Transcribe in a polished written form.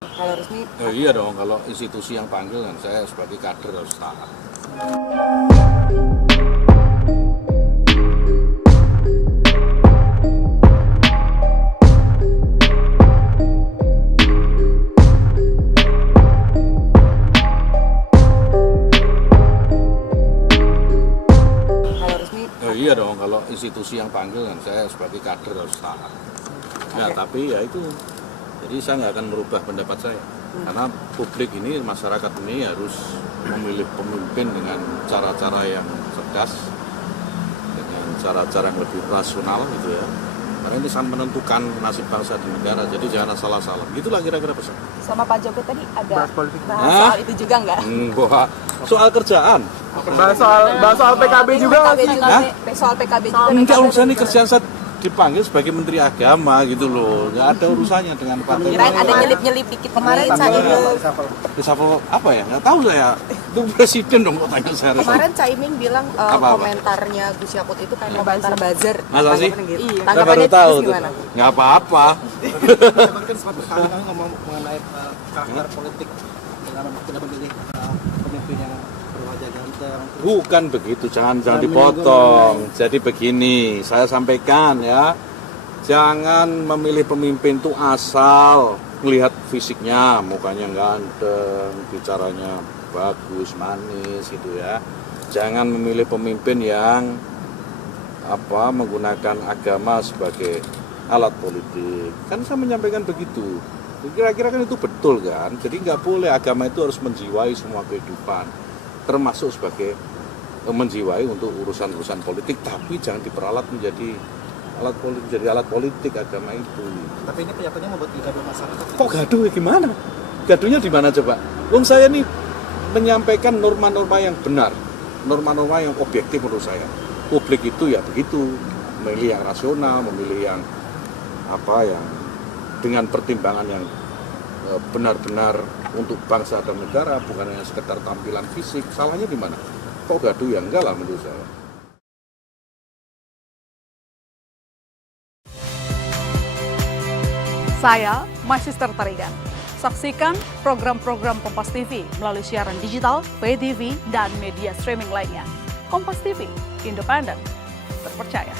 Kalau resmi? Oh iya dong, kalau institusi yang panggil kan saya sebagai kader harus taat. Kalau resmi? Oh iya dong, kalau institusi yang panggil kan saya sebagai kader harus taat. Ya, tapi ya itu, jadi saya nggak akan merubah pendapat saya. Karena publik ini, masyarakat ini harus memilih pemimpin dengan cara-cara yang cerdas, dengan cara-cara yang lebih rasional gitu ya. Karena ini sangat menentukan nasib bangsa dan negara, jadi jangan salah-salah. Gitulah kira-kira pesan. Sama Pak Jokowi tadi ada Bahas politik. bahas soal itu juga nggak? Enggak, soal kerjaan. Bahas soal PKB juga nggak sih? Hah? Soal PKB juga. Enggak urusan ini kerjaan saya dipanggil sebagai Menteri Agama gitu loh. Enggak ada urusannya dengan partai. Kirain ada nyelip-nyelip dikit kemarin Reshuffle apa ya? Nggak tahu saya. Itu presiden dong kok tanya saya reshuffle. Kemarin Caimin bilang Apa-apa? komentarnya Gus Yakut itu kayak komentar buzzer. Masa sih? Iya. Saya baru Tanggapannya tahu terus tuh. gimana? Nggak apa-apa. Kan suatu kali kami ngomong mengenai karakter politik dengan tidak memilih pemimpin yang berwajah ganteng. Bukan begitu, jangan dipotong. Jadi begini, saya sampaikan ya. Jangan memilih pemimpin itu asal melihat fisiknya, mukanya ganteng, bicaranya bagus, manis gitu ya. Jangan memilih pemimpin yang menggunakan agama sebagai alat politik. Kan saya menyampaikan begitu. Kira-kira kan itu betul kan? Jadi nggak boleh agama itu harus menjiwai semua kehidupan, termasuk sebagai menjiwai untuk urusan-urusan politik, tapi jangan diperalat menjadi alat politik agama itu. Tapi ini kelihatannya membuat gaduh masyarakat. Kok gaduh ya gimana? Gaduhnya di mana coba? Wong saya nih menyampaikan norma-norma yang benar, norma-norma yang objektif menurut saya. Publik itu ya begitu, memilih yang rasional, memilih yang yang dengan pertimbangan yang benar-benar untuk bangsa dan negara, bukan hanya sekedar tampilan fisik. Salahnya di mana? Kok gaduh ya enggak lah menurut saya. Saya, My Sister Tarigan. Saksikan program-program Kompas TV melalui siaran digital, pay TV, dan media streaming lainnya. Kompas TV, independen, terpercaya.